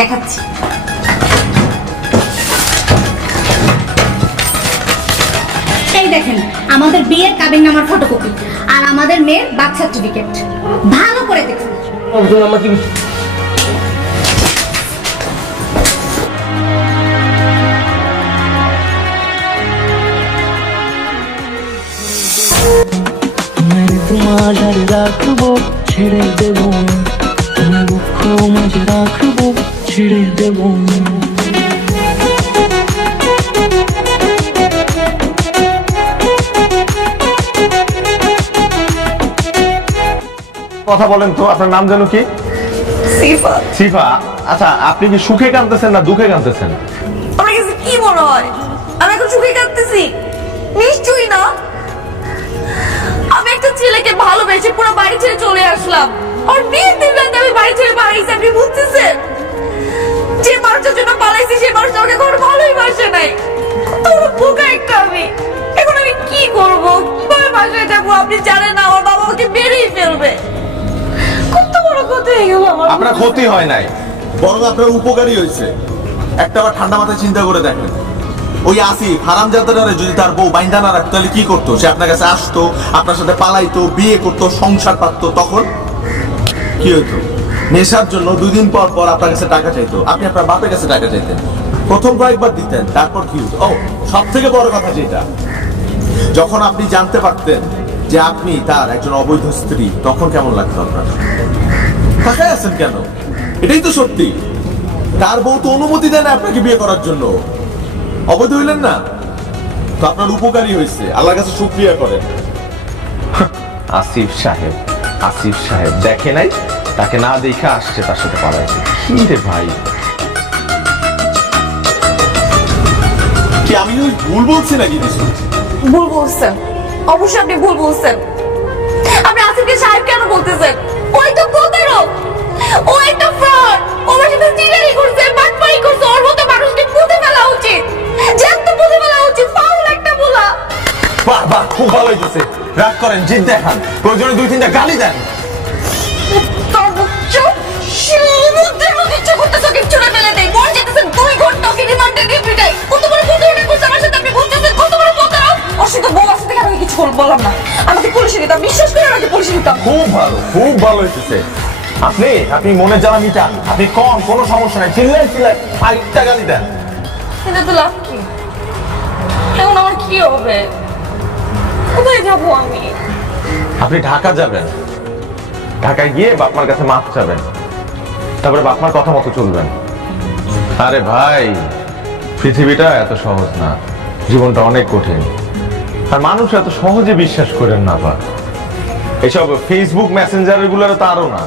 দেখাচ্ছি। এই দেখেন আমাদের বিয়ের কাবিননামার ফটোকপি আর আমাদের মেয়ের বার্থ সার্টিফিকেট। ভালো করে দেখুন। তোমার রাখবো ছেড়ে দেব, তোমার দুঃখ মাঝে রাখবো ছেড়ে দেব। কথা বলেন তো, আপনার নাম যেন কি? সিফা। সিফা, আচ্ছা আপনি কি সুখে কাঁদতেছেন না দুঃখে কাঁদতেছেন? আমার কাছে কি মনে হয় আমি এখন সুখে কাঁদতেছি? নিশ্চয়ই না। আমি একটা ছেলেকে ভালোবেসে পুরো বাড়ি ছেড়ে চলে আসলাম, আর বিয়ের দিন রাতে আমি বাড়ি ছেড়ে পালাইছি। আপনি বুঝতেছেন? যে মানুষের জন্য পালাইছি সেই মানুষ আমাকে কোনো ভালোই বাসে নাই। তোর বোকা একটা আমি। এখন আমি কি করবো, কিভাবে বাসায় যাবো? আপনি জানেন না আমার বাবা আমাকে মেরেই ফেলবে। কত বড় ক্ষতি হয়ে গেল আমার। আপনার ক্ষতি হয় নাই, বরং আপনার উপকারী হয়েছে। একটা বার ঠান্ডা মাথায় চিন্তা করে দেখেন, ওই আসিফ হারামজাদারে যদি তার বউ বাইন্দা না রাখতো তাহলে কি করতো? সে আপনার কাছে আসতো, আপনার সাথে পালাইতো, বিয়ে করতো, সংসার পাততো। তখন কি হইতো? নেশার জন্য 2 দিন পর পর আপনার কাছে টাকা চাইতো, আপনি আপনার বাপের কাছে টাকা চাইতেন। প্রথম কয়েকবার দিতেন, তারপর কি হতো? ও সব থেকে বড় কথা যেটা, যখন আপনি জানতে পারতেন যে আপনি তার একজন অবৈধ স্ত্রী, তখন কেমন লাগতো আপনার? টাকায় আছেন কেন? এটাই তো সত্যি। তার বউ তো অনুমতি দেয় না আপনাকে বিয়ে করার জন্য। অবৈধ হইলেন না তো আপনার উপকারী হয়েছে। আল্লাহর কাছে শুকরিয়া করেন। আসিফ সাহেব দেখে নাই, তাকে না দেখে আসছে তার সাথে পালাইছে। কি রে ভাই, কি আমি ভুল বলছি নাকি কিছু? ভুল বলছেন, অবশ্যই আপনি ভুল বলছেন। আপনি আসিফকে সাহেব কেন বলতেছেন? ওই তো প্রতারক, ও একটা ফ্রড। ওর সাথে চিটারি করছে, বাটপারি করছে। ওর মতো মানুষকে পুঁতে ফেলা উচিত, জ্যান্ত পুঁতে ফেলা উচিত। ফাউল একটা বলা। বাহ বাহ, খুব ভালো হইতেছে। রাগ করেন, জিদ দেখান, প্রয়োজনে 2-3টা গালি দেন। খুব ভালো হইতেছে। আপনি মনে জ্বালা মিটান, আপনি কম, কোনো সমস্যা নাই। চিল্লাই 5টা গালি দেন। এখন আমার কি হবে? কোথায় যাবো আমি? আপনি ঢাকা যাবেন, ঢাকায় গিয়ে বাপমার কাছে মাপ চাবেন, তারপরে বাপমার কথা মতো চলবেন। আরে ভাই, পৃথিবীটা এত সহজ না, জীবনটা অনেক কঠিন। আর মানুষ এত সহজে বিশ্বাস করেন না। এসব ফেসবুক মেসেঞ্জার এগুলো তো আরো না।